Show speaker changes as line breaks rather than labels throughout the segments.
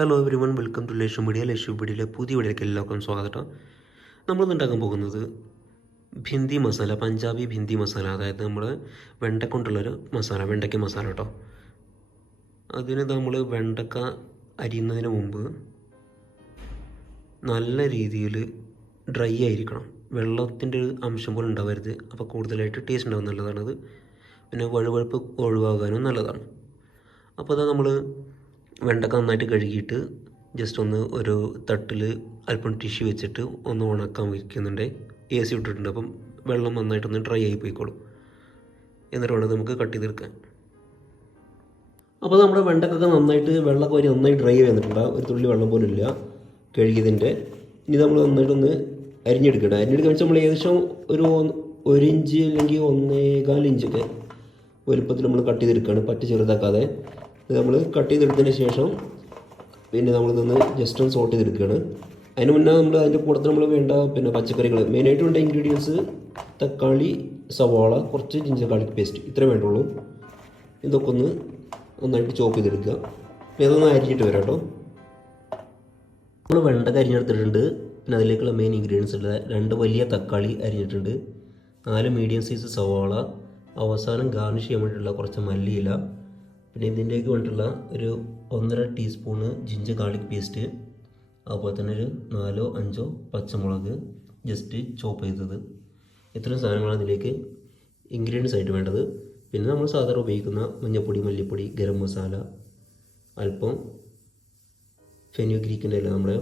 Hello everyone welcome to Lakshyam media Lakshyam മീഡിയയിലെ പുതിയ വീഡിയോയിലേക്ക് എല്ലാവർക്കും സ്വാഗതം. നമ്മൾ ഉണ്ടാക്കാൻ പോകുന്നത് ഭിന്തി മസാല പഞ്ചാബി ഭിന്തി മസാല അതായത് നമ്മൾ വെണ്ട കൊണ്ടുള്ളൊരു മസാല വെണ്ടയ്ക്ക മസാല കേട്ടോ. അതിന് നമ്മൾ വെണ്ടക്ക അരിയുന്നതിന് മുമ്പ് നല്ല രീതിയിൽ ഡ്രൈ ആയിരിക്കണം. വെള്ളത്തിന്റെ ഒരു അംശം പോലും ഉണ്ടാവരുത്. അപ്പോൾ കൂടുതലായിട്ട് ടേസ്റ്റ് ഉണ്ടാവും നല്ലതാണത് പിന്നെ വഴുവഴുപ്പ് ഒഴിവാകാനും നല്ലതാണ്. അപ്പോൾ അതാ നമ്മൾ വെണ്ടക്ക നന്നായിട്ട് കഴുകിയിട്ട് ജസ്റ്റ് ഒന്ന് ഒരു തട്ടിൽ അല്പം ടിഷ്യൂ വെച്ചിട്ട് ഒന്ന് ഉണക്കാൻ വയ്ക്കുന്നുണ്ട് എ സി ഇട്ടിട്ടുണ്ട്. അപ്പം വെള്ളം നന്നായിട്ടൊന്ന് ഡ്രൈ ആയി പോയിക്കോളും. എന്നിട്ട് വേണം നമുക്ക് കട്ട് ചെയ്തെടുക്കാൻ. അപ്പോൾ നമ്മുടെ വെണ്ടക്കൊക്കെ നന്നായിട്ട് വെള്ളമൊക്കെ വരി നന്നായി ഡ്രൈ വന്നിട്ടുണ്ട്. ഒരു തുള്ളി വെള്ളം പോലും ഇല്ല. കഴുകിയതിന്റെ ഇനി നമ്മൾ നന്നായിട്ടൊന്ന് അരിഞ്ഞെടുക്കണം അരിഞ്ഞെടുക്കാൻ വെച്ചാൽ നമ്മൾ ഏകദേശം ഒരു ഒരു ഇഞ്ച് അല്ലെങ്കിൽ ഒന്നേകാൽ ഇഞ്ചൊക്കെ വലുപ്പത്തിൽ നമ്മൾ കട്ട് ചെയ്തെടുക്കുകയാണ്. പറ്റി ചെറുതാക്കാതെ. നമ്മൾ കട്ട് ചെയ്തെടുത്തതിന് ശേഷം പിന്നെ നമ്മൾ നമ്മളിതൊന്ന് ജസ്റ്റ് ഒന്ന് സോട്ട് ചെയ്തെടുക്കുകയാണ്. അതിന് മുന്നേ നമ്മൾ അതിന്റെ കൂടെ നമ്മൾ വേണ്ട പിന്നെ പച്ചക്കറികൾ മെയിനായിട്ട് വേണ്ട ഇൻഗ്രീഡിയൻസ് തക്കാളി സവാള കുറച്ച് ജിഞ്ചർ ഗാർലിക് പേസ്റ്റ് ഇത്രേ വേണ്ടുള്ളൂ. ഇതൊക്കെ ഒന്ന് നന്നായിട്ട് ചോപ്പ് ചെയ്തെടുക്കുക. പിന്നെ ഇതൊന്ന് അരിഞ്ഞിട്ട് വരാം കേട്ടോ. നമ്മൾ വെണ്ടക്ക അരിഞ്ഞെടുത്തിട്ടുണ്ട്. പിന്നെ അതിലേക്കുള്ള മെയിൻ ഇൻഗ്രീഡിയൻസ് ഉള്ളത് രണ്ട് വലിയ തക്കാളി അരിഞ്ഞിട്ടുണ്ട്. നാല് മീഡിയം സൈസ് സവാള അവസാനം ഗാർണിഷ് ചെയ്യാൻ വേണ്ടിയിട്ടുള്ള കുറച്ച് മല്ലിയില പിന്നെ ഇതിന്റെയൊക്കെ വേണ്ടിയിട്ടുള്ള ഒരു ഒന്നര ടീസ്പൂണ് ജിഞ്ചർ ഗാർലിക് പേസ്റ്റ് അതുപോലെ തന്നെ ഒരു നാലോ അഞ്ചോ പച്ചമുളക് ജസ്റ്റ് ചോപ്പ് ചെയ്തത്. ഇത്രയും സാധനങ്ങളാണ് ഇതിലേക്ക് ഇൻഗ്രീഡിയൻസ് ആയിട്ട് വേണ്ടത്. പിന്നെ നമ്മൾ സാധാരണ ഉപയോഗിക്കുന്ന മഞ്ഞൾപ്പൊടി മല്ലിപ്പൊടി ഗരം മസാല അല്പം ഫെനുഗ്രീക്കിന്റെ അല്ല നമ്മുടെ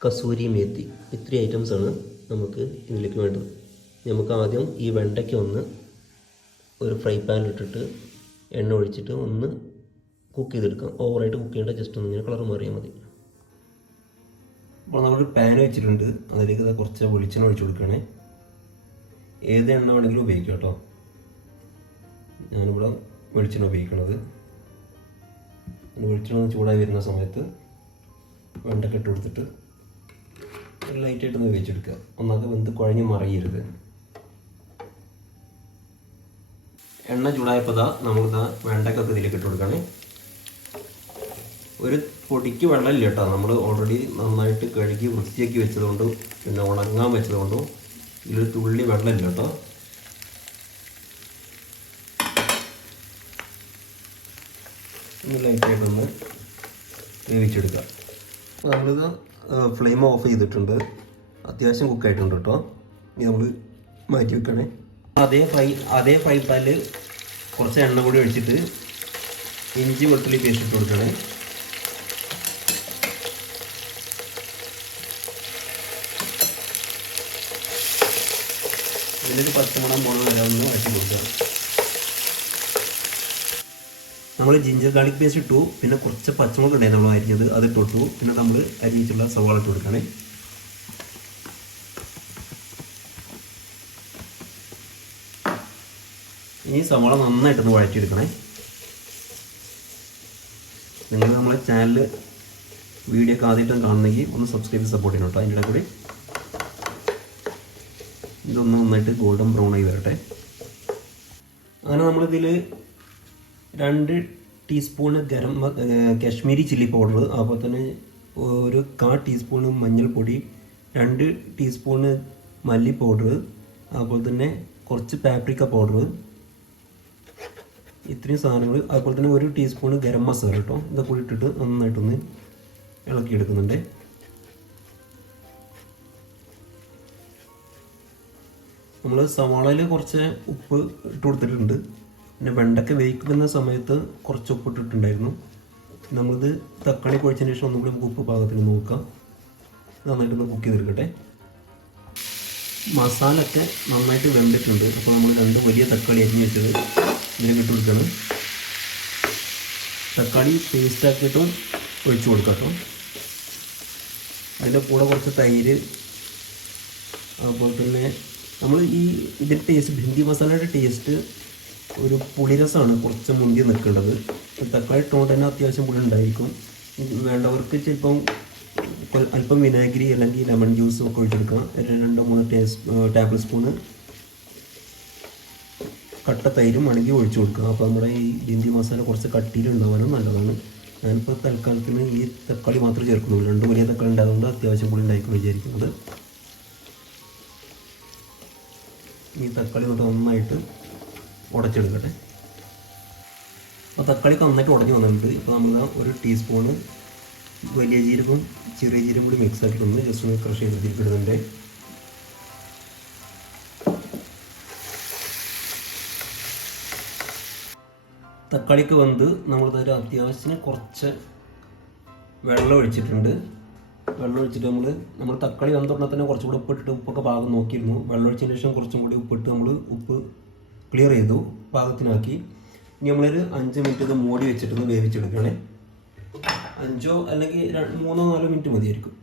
കസൂരി മേത്തി. ഇത്രയും ഐറ്റംസാണ് നമുക്ക് ഇതിലേക്ക് വേണ്ടത്. നമുക്ക് ആദ്യം ഈ വെണ്ടയ്ക്ക ഒന്ന് ഒരു ഫ്രൈ പാനിലിട്ടിട്ട് എണ്ണ ഒഴിച്ചിട്ട് ഒന്ന് കുക്ക് ചെയ്തെടുക്കാം. ഓവറായിട്ട് കുക്ക് ചെയ്യേണ്ട ജസ്റ്റ് ഒന്ന് ഇങ്ങനെ കളർ മാറിയാൽ മതി. അപ്പോൾ നമ്മൾ പാൻ വെച്ചിട്ടുണ്ട്. അതിലേക്ക് കുറച്ച് വെളിച്ചെണ്ണ ഒഴിച്ചു കൊടുക്കണേ ഏത് എണ്ണ വേണമെങ്കിലും ഉപയോഗിക്കാം കേട്ടോ. ഞാനിവിടെ വെളിച്ചെണ്ണ ഉപയോഗിക്കണത്. വെളിച്ചെണ്ണ ചൂടായി വരുന്ന സമയത്ത് വെണ്ടക്ക ഇട്ട് കൊടുത്തിട്ട് ലൈറ്റായിട്ടൊന്ന് വേവിച്ചെടുക്കുക. ഒന്നാമത് വെന്ത് കുഴഞ്ഞ് മറിയരുത്. എണ്ണ ചൂടായപ്പോൾ ഇതാ നമ്മളിതാ വെണ്ടക്കൊക്കെ ഇതിലേക്ക് ഇട്ട് കൊടുക്കണേ. ഒരു പൊടിക്ക് വെള്ളമില്ല കേട്ടോ. നമ്മൾ ഓൾറെഡി നന്നായിട്ട് കഴുകി വൃത്തിയാക്കി വെച്ചതുകൊണ്ടും പിന്നെ ഉണങ്ങാൻ വെച്ചതുകൊണ്ടും ഇതിലൊരു തുള്ളി വെള്ളമില്ല കേട്ടോ. ലൈറ്റായിട്ടൊന്ന് വേവിച്ചെടുക്കാം. അപ്പോൾ നമ്മളിത് ഫ്ലെയിം ഓഫ് ചെയ്തിട്ടുണ്ട്. അത്യാവശ്യം കുക്കായിട്ടുണ്ട് കേട്ടോ. ഇനി നമ്മൾ മാറ്റി വെക്കണേ. അതേ ഫ്രൈ അതേ ഫ്രൈ പാനിൽ കുറച്ച് എണ്ണ കൂടി ഒഴിച്ചിട്ട് ഇഞ്ചി വെളുത്തുള്ളി പേസ്റ്റ് ഇട്ട് കൊടുക്കണേ. ഇതിലേക്ക് പച്ചമണം മുളക് വരെ ഒന്ന് വഴറ്റി കൊടുക്കുക. നമ്മൾ ജിഞ്ചർ ഗാർലിക് പേസ്റ്റ് ഇട്ടു പിന്നെ കുറച്ച് പച്ചമുളക് ഉണ്ടായിരുന്നു നമ്മൾ അരിഞ്ഞത് അത് ഇട്ടു പിന്നെ നമ്മൾ അരിഞ്ഞിട്ടുള്ള സവാള ഇട്ട് കൊടുക്കണേ ഈ സവാള നന്നായിട്ടൊന്ന് വഴറ്റിയെടുക്കണേ. നിങ്ങൾ നമ്മളെ ചാനൽ വീഡിയോ ഒക്കെ ആദ്യമായിട്ടും കാണുന്നെങ്കിൽ ഒന്ന് സബ്സ്ക്രൈബ് സപ്പോർട്ട് ചെയ്യണം കേട്ടോ. അതിന്റെ കൂടി ഇതൊന്ന് നന്നായിട്ട് ഗോൾഡൻ ബ്രൗൺ ആയി വരട്ടെ. അങ്ങനെ നമ്മളിതിൽ രണ്ട് teaspoon garam Kashmiri chilli powder അതുപോലെ തന്നെ ഒരു കാ ടീസ്പൂണ് മഞ്ഞൾപ്പൊടി രണ്ട് ടീസ്പൂണ് മല്ലി പൗഡർ അതുപോലെ തന്നെ കുറച്ച് പാപ്രിക്ക പൗഡർ ഇത്രയും സാധനങ്ങൾ അതുപോലെ തന്നെ ഒരു ടീസ്പൂണ് ഗരം മസാല കേട്ടോ ഇതൊക്കെ ഇട്ടിട്ട് നന്നായിട്ടൊന്ന് ഇളക്കിയെടുക്കുന്നുണ്ട്. നമ്മൾ സവാളയിൽ കുറച്ച് ഉപ്പ് ഇട്ട് കൊടുത്തിട്ടുണ്ട്. പിന്നെ വെണ്ടയ്ക്ക വേവിക്കുന്ന സമയത്ത് കുറച്ച് ഉപ്പ് ഇട്ടിട്ടുണ്ടായിരുന്നു. നമ്മളിത് തക്കാളി കുഴച്ചതിന് ശേഷം ഒന്നുകൂടി നമുക്ക് ഉപ്പ് പാകത്തിന് നോക്കാം. നന്നായിട്ടൊന്ന് കുക്ക് ചെയ്തെടുക്കട്ടെ. മസാല ഒക്കെ നന്നായിട്ട് വെന്തിട്ടുണ്ട്. അപ്പോൾ നമ്മൾ രണ്ട് വലിയ തക്കാളി അരിഞ്ഞ് വെച്ചത്. ഇതിലേക്ക് ഇട്ട് കൊടുക്കണം. തക്കാളി പേസ്റ്റ് ആക്കിയിട്ട് ഒഴിച്ചു കൊടുക്കാം അതിന്റെ കൂടെ കുറച്ച് തൈര് അതുപോലെ തന്നെ നമ്മൾ ഈ ഇതിന്റെ ടേസ്റ്റ് ഭിന്തി മസാലയുടെ ടേസ്റ്റ് ഒരു പുളിരസമാണ് കുറച്ച് മുന്തി നിൽക്കേണ്ടത്. തക്കാളി ഇട്ടുകൊണ്ട് തന്നെ അത്യാവശ്യം പുളി ഉണ്ടായിരിക്കും. വേണ്ടവർക്ക് ചിലപ്പം അല്പം വിനാഗിരി അല്ലെങ്കിൽ ലെമൺ ജ്യൂസ് ഒക്കെ ഒഴിച്ചെടുക്കാം രണ്ടോ മൂന്നോ ടേസ് ടേബിൾ സ്പൂണ് കട്ട തൈരും വേണമെങ്കിൽ ഒഴിച്ചു കൊടുക്കുക. അപ്പോൾ നമ്മുടെ ഈ ഭിന്ദി മസാല കുറച്ച് കട്ടിയിൽ ഉണ്ടാവാനും നല്ലതാണ്. ഞാനിപ്പോൾ തൽക്കാലത്തിന് ഈ തക്കാളി മാത്രമേ ചേർക്കുന്നുള്ളൂ. രണ്ട് വലിയ തക്കാളി ഉണ്ടായതുകൊണ്ട് അത്യാവശ്യം കൂടി ഉണ്ടായിരിക്കും വിചാരിക്കുന്നത്. ഈ തക്കാളി തൊട്ട് നന്നായിട്ട് ഉടച്ചെടുക്കട്ടെ. അപ്പോൾ തക്കാളി നന്നായിട്ട് ഉടഞ്ഞു വന്നിട്ടുണ്ട്. ഇപ്പോൾ നമ്മൾ ഒരു ടീസ്പൂണ് വലിയ ജീരകവും ചെറിയ ജീരകം കൂടി മിക്സ് ആക്കിയിട്ടുണ്ട് ജസ്റ്റ് ഒന്ന് ക്രഷ് ചെയ്തിരിക്കുന്നുണ്ട് തക്കാളിക്ക് വന്ന് നമ്മളിതൊരു അത്യാവശ്യത്തിന് കുറച്ച് വെള്ളം ഒഴിച്ചിട്ടുണ്ട്. വെള്ളം ഒഴിച്ചിട്ട് നമ്മൾ നമ്മൾ തക്കാളി വന്നിട്ടുണ്ടെങ്കിൽ തന്നെ കുറച്ചും കൂടി ഉപ്പിട്ടിട്ട് ഉപ്പൊക്കെ പാകം നോക്കിയിരുന്നു. വെള്ളം ഒഴിച്ചതിന് ശേഷം കുറച്ചും കൂടി ഉപ്പിട്ട് നമ്മൾ ഉപ്പ് ക്ലിയർ ചെയ്തു പാകത്തിനാക്കി. ഇനി നമ്മളൊരു അഞ്ച് മിനിറ്റ് ഇത് മൂടി വെച്ചിട്ടൊന്ന് വേവിച്ചെടുക്കണേ അഞ്ചോ അല്ലെങ്കിൽ മൂന്നോ നാലോ മിനിറ്റ് മതിയായിരിക്കും.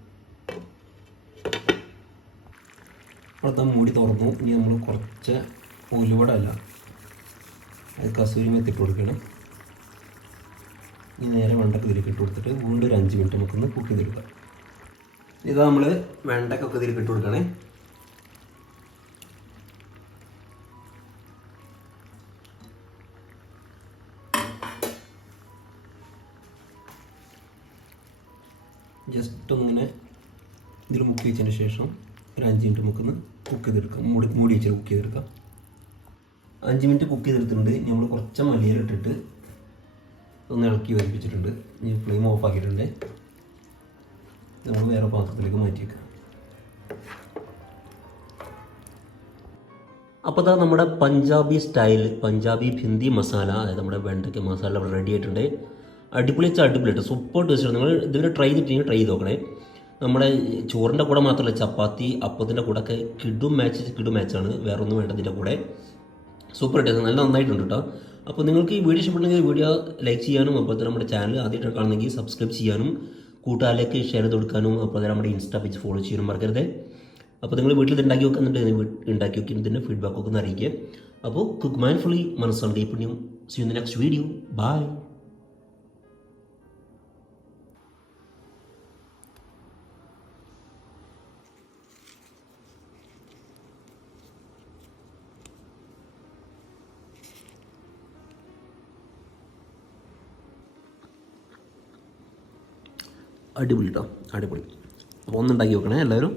അടുത്ത മൂടി തുറന്നു. ഇനി നമ്മൾ കുറച്ച് ഉലുവട അല്ല അത് കസൂരി മെത്തിട്ട് കൊടുക്കണം ഇനി നേരെ വെണ്ടക്ക ഇതിലേക്ക് ഇട്ട് കൊടുത്തിട്ട് വീണ്ടും ഒരു അഞ്ച് മിനിറ്റ് നമുക്കൊന്ന് കുക്ക് ചെയ്തെടുക്കാം. ഇതാ നമ്മൾ വെണ്ടക്കൊക്കെ ഇതിലേക്ക് ഇട്ട് കൊടുക്കണേ ജസ്റ്റ് ഒന്നിങ്ങനെ ഇതിൽ മുക്കി വെച്ചതിന് ശേഷം ഒരു അഞ്ച് മിനിറ്റ് നമുക്കൊന്ന് കുക്ക് ചെയ്തെടുക്കാം. മൂടി മൂടി വെച്ചിട്ട് കുക്ക് ചെയ്തെടുക്കാം. അഞ്ച് മിനിറ്റ് കുക്ക് ചെയ്തെടുത്തിട്ടുണ്ട്. നമ്മൾ കുറച്ച് മല്ലിയിലിട്ടിട്ട് ഒന്ന് ഇളക്കി വരിപ്പിച്ചിട്ടുണ്ട് ഇനി ഫ്ലെയിം ഓഫ് ആക്കിയിട്ടുണ്ട്. നമ്മൾ വേറെ പാത്രത്തിലേക്ക് മാറ്റി വെക്കാം അപ്പോൾ അതാ നമ്മുടെ പഞ്ചാബി സ്റ്റൈൽ പഞ്ചാബി ഹിന്ദി മസാല അതായത് നമ്മുടെ വെണ്ടയ്ക്ക മസാല ഇവിടെ റെഡി ആയിട്ടുണ്ട്. അടിപൊളി വെച്ചാൽ അടിപൊളിയായിട്ട് സൂപ്പർ ടേസ്റ്റ് നിങ്ങൾ ഇതുവരെ ട്രൈ ചെയ്തിട്ടുണ്ടെങ്കിൽ ട്രൈ ചെയ്ത് നോക്കണേ. നമ്മുടെ ചോറിന്റെ കൂടെ മാത്രമല്ല ചപ്പാത്തി അപ്പത്തിന്റെ കൂടെ ഒക്കെ കിഡും മാച്ച് കിഡും മാച്ചാണ് വേറൊന്നും വേണ്ടതിന്റെ കൂടെ. സൂപ്പർ ടേസ്റ്റ് നല്ല നന്നായിട്ടുണ്ട് കേട്ടോ അപ്പോൾ നിങ്ങൾക്ക് ഈ വീഡിയോ ഇഷ്ടപ്പെട്ടെങ്കിൽ വീഡിയോ ലൈക്ക് ചെയ്യാനും അപ്പോൾ തന്നെ നമ്മുടെ ചാനൽ ആദ്യമായിട്ട് കാണുന്നെങ്കിൽ സബ്സ്ക്രൈബ് ചെയ്യാനും കൂട്ടുകാരിലേക്ക് ഷെയർ ചെയ്ത് കൊടുക്കാനും അപ്പോൾ തന്നെ നമ്മുടെ ഇൻസ്റ്റാ പേജ് ഫോളോ ചെയ്യാനും മറക്കരുത്. അപ്പോൾ നിങ്ങൾ വീട്ടിൽ ഉണ്ടാക്കി വെക്കുന്നുണ്ട് ഉണ്ടാക്കി വെക്കുന്നതിന്റെ ഫീഡ്ബാക്ക് ഒക്കെ ഒന്ന് അറിയിക്കുക അപ്പോൾ കുക്ക് മൈൻഡ്ഫുള്ളി മനസ്സാണ് പുണ്യം. See you the next video bye അടിപൊളി കേട്ടോ അടിപൊളി. അപ്പോൾ ഒന്നുണ്ടാക്കി വെക്കണേ എല്ലാവരും.